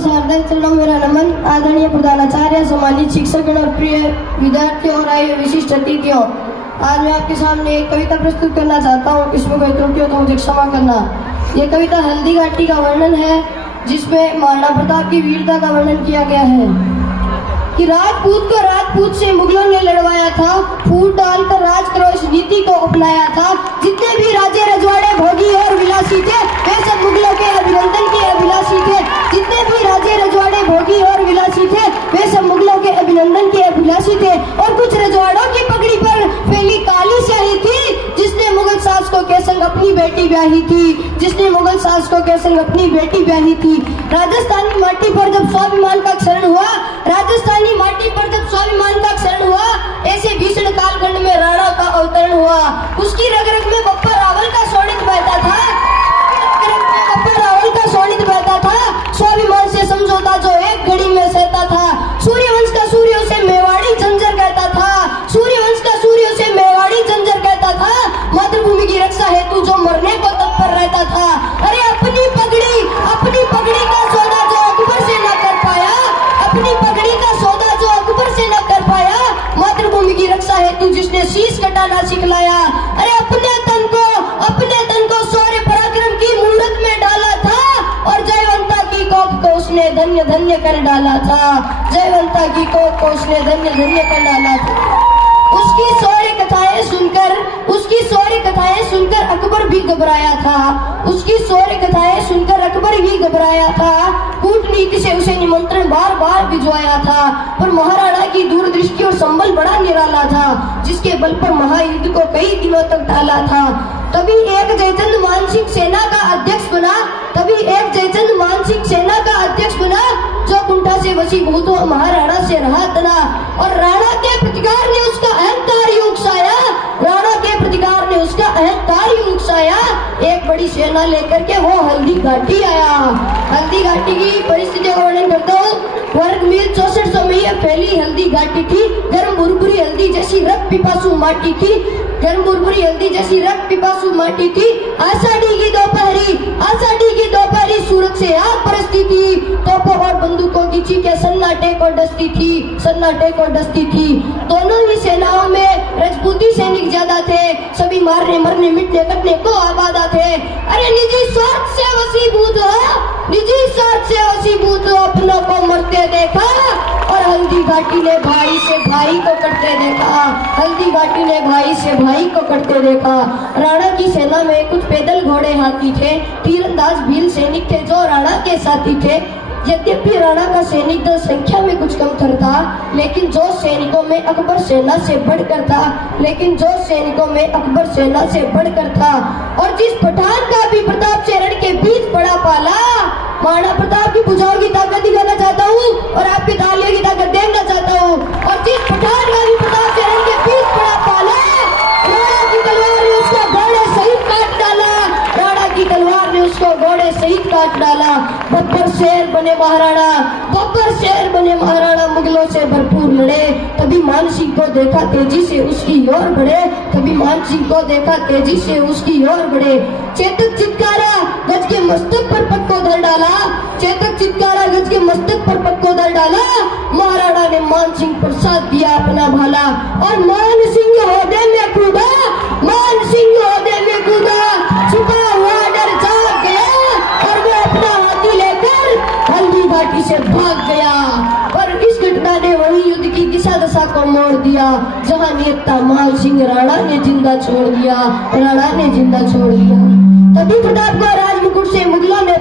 शारदा चरणों में मेरा नमन। आदरणीय प्रधानाचार्य, सम्मानित शिक्षकगण और प्रिय विद्यार्थियों और आए विशिष्ट अतिथियों, आज मैं आपके सामने एक कविता प्रस्तुत करना चाहता हूँ। इसमें कोई त्रुटि हो तो मुझे क्षमा करना। ये कविता हल्दी घाटी का वर्णन है, जिसमें महाराणा प्रताप की वीरता का वर्णन किया गया है कि राजपूत को राजपूत से मुगलों ने लड़वाया था, फूट डालकर राज करो इस नीति को अपनाया था। जितने भी राजे रजवाड़े भोगी और विलासी थे, वे सब मुगलों के अभिनंदन के अभिलाषी थे। जितने भी राजे रजवाड़े भोगी और विलासी थे, वे सब मुगलों के अभिनंदन के अभिलाषी थे। और कुछ रजवाड़ों की पगड़ी पर फैली काली स्याही थी, जिसने मुगल शासकों के संग अपनी बेटी ब्याही थी, जिसने मुगल शासकों के संग अपनी बेटी ब्याही थी। राजस्थानी माटी पर जब स्वाभिमान का क्षरण हुआ, राजस्थानी माटी पर जब स्वाभिमान का क्षरण हुआ, ऐसे भीषण कालखंड में राणा का अवतरण हुआ। उसकी रग रग में बप्पा रावल का शोणित बहता था, बप्पा रावल का शोणित बहता था। स्वाभिमान से समझौता जो एक घड़ी में सहता था। सूर्यवंश का सूर्यों से मेवाड़ी झंझर कहता था, सूर्यवंश का सूर्यों से मेवाड़ी झंझर कहता था। मातृभूमि की रक्षा हेतु जो मरने को तत्पर रहता था। अरे अपनी पगड़ी का सौदा जो अकबर से न कर पाया, अपनी पगड़ी का सौदा जो अकबर से न कर पाया, मातृभूमि की रक्षा हेतु जिसने शीश कटाना सिखलाया। अरे अपने तन को शौर्य पराक्रम की मूर्त में डाला था, और जयवंता की कोख को उसने धन्य धन्य कर डाला था। जयवंता की कोख को उसने धन्य धन्य कर डाला था। उसकी शौर्य कथाएं सुनकर अकबर भी घबराया था, उसकी शौर्य कथाएं सुनकर अकबर भी घबराया था। कूटनीति से उसे निमंत्रण बार बार भिजवाया था, पर महाराणा की दूरदृष्टि और संबल बड़ा निराला था, जिसके बल पर महायुद्ध को कई दिनों तक टाला था। तभी एक जयचंद मानसिंह सेना का अध्यक्ष बना, जो कुंठा से वशीभूत हो महाराणा से रहा तना। और राणा के प्रतिकार ने उसका अहंकार ही उकसाया, एक बड़ी सेना लेकर के वो हल्दी घाटी आया। हल्दी घाटी की परिस्थितियों का वर्णन करता हूँ। वर्ग मील 6400 में यह फैली हल्दी घाटी थी। गर्म भुरभुरी हल्दी जैसी रक्त पिपासु माटी थी, आषाढ़ी की दोपहरी सूरज से आग बरसती थी। तोपों और बंदूकों की चीखें सन्नाटे को डसती थी। दोनों ही सेनाओं में राजपूती सैनिक ज्यादा थे, सभी मारने मरने मिटने कटने को आबादा थे। अरे निजी स्वार्थ से वशीभूत हो अपनों को मरते देखा, और हल्दी घाटी ने भाई से भाई को कटते देखा। राणा की सेना में कुछ पैदल घोड़े हाथी थे, तीरंदाज भील सैनिक थे जो राणा के साथी थे। यद्यपि राणा का सैनिक दल संख्या में कुछ कमतर था, लेकिन जो सैनिकों में अकबर सेना से बढ़कर था। और जिस पठान का भी प्रताप से रण के बीच बड़ा पाला, महाराणा प्रताप की भुजाओं की ताकत दिखाना चाहता हूँ और आपकी तालियों की ताकत देखना चाहता हूँ। और जिस पठान का भी प्रताप से रण के बीच बड़ा पाला, राणा की तलवार ने उसको घोड़े सहित काट डाला। बब्बर शेर बने महाराणा, मुगलों से भरपूर लड़े। तभी मानसिंह को देखा तेजी से उसकी ओर बढ़े। चेतक चित्कारा गज के मस्तक पर पग को धर डाला। महाराणा ने मानसिंह पर साथ दिया अपना भाला, और मानसिंह होदे में कूदा, छुपा हुआ डर जाग गया, और वो अपना हाथी लेकर हल्दी घाटी से भाग गया। और इस घटना ने वही युद्ध की दिशा दशा को मोड़ दिया, जहाँ नियता मान सिंह राणा ने जिंदा छोड़ दिया। तभी प्रताप को राजमुकुट से मुगलों ने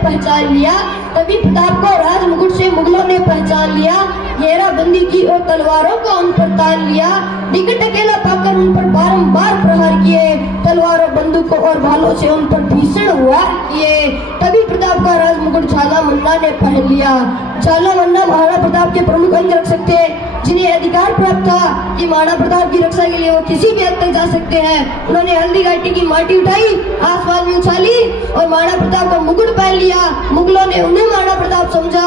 पहचान लिया। घेराबंदी की और तलवारों को उन पर तान लिया। निकट अकेला पाकर उन पर बारंबार प्रहार किए, तलवारों बंदूकों और भालों से उन पर भीषण वार किए। तभी प्रताप का राजमुकुट झाला मन्ना ने पहन लिया। झाला मन्ना महाराणा प्रताप के प्रमुख अंग रक्षक थे, जिन्हें अधिकार प्राप्त था कि महाराणा प्रताप की रक्षा के लिए वो किसी भी हद तक जा सकते हैं। उन्होंने हल्दी घाटी की माटी उठाई, आसमान में उछाली और महाराणा प्रताप का मुकुट पहन लिया। मुगलों ने उन्हें महाराणा प्रताप समझा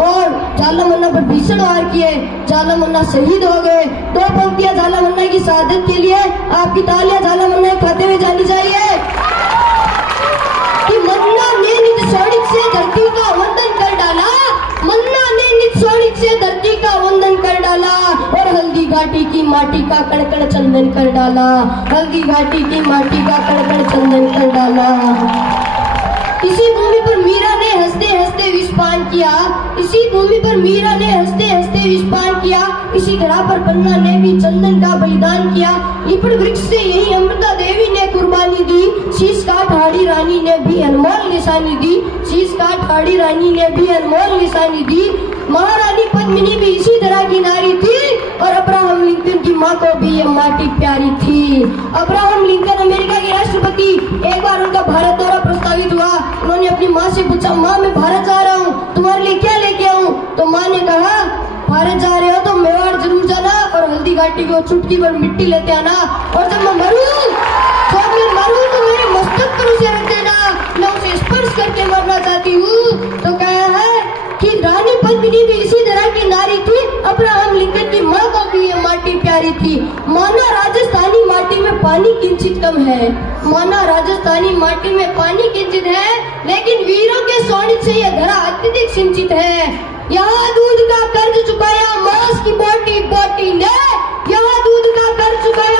और झाला मन्ना पर भीषण वार किए। झाला मन्ना शहीद हो गए। 2 पंक्तियां झाला मन्ना की शहादत के लिए आपकी तालियां झाला मन्ना खाते हुए जानी चाहिए कि मन्ना ने निज शौर्य से धरती का वंदन कर डाला। डाला और हल्दी घाटी की माटी का कण कण चंदन कर डाला, हल्दी घाटी की माटी का कण कण चंदन कर डाला। इसी भूमि पर मीरा ने हंसते हंसते विषपान किया, इसी भूमि पर मीरा ने हंसते हंसते विषपान किया, इसी धरा पर पन्ना ने भी चंदन का बलिदान किया। लिपट वृक्ष से यही अमृता देवी ने कुर्बानी दी, शीश काट हाड़ी रानी ने भी अनमोल निशानी दी, शीश काट हाड़ी रानी ने भी अनमोल निशानी दी। महारानी पद्मिनी भी इसी तरह की नारी थी और अब्राहम लिंकन की माँ को भी ये माटी प्यारी थी। अब्राहम लिंकन अमेरिका के राष्ट्रपति, एक बार उनका भारत दौरा प्रस्तावित हुआ। उन्होंने अपनी माँ से पूछा, माँ मैं भारत जा रहा हूँ, तुम्हारे लिए क्या लेके आऊँ? तो माँ ने कहा, भारत जा रहे हो तो मेवाड़ जरूर जाना और हल्दी घाटी को चुटकी भर मिट्टी लेते आना, और जब मैं मरूं तो मेरे मस्तक पर उसे रख देना, मैं उसे स्पर्श करके मरना चाहती हूँ। तो कहा है कि रानी पद्मिनी भी इसी तरह की नारी थी, अब्राहम लिंकन की माँ को भी ये माटी प्यारी थी। माना राजस्थानी माटी में पानी किंचित कम है, माना राजस्थानी माटी में पानी किंचित है, लेकिन वीरों के शोणित से यह धरा अत्यधिक सिंचित है। यहाँ दूध का कर्ज चुकाया मांस की बोटी बोटी ने, यहाँ दूध का कर्ज चुकाया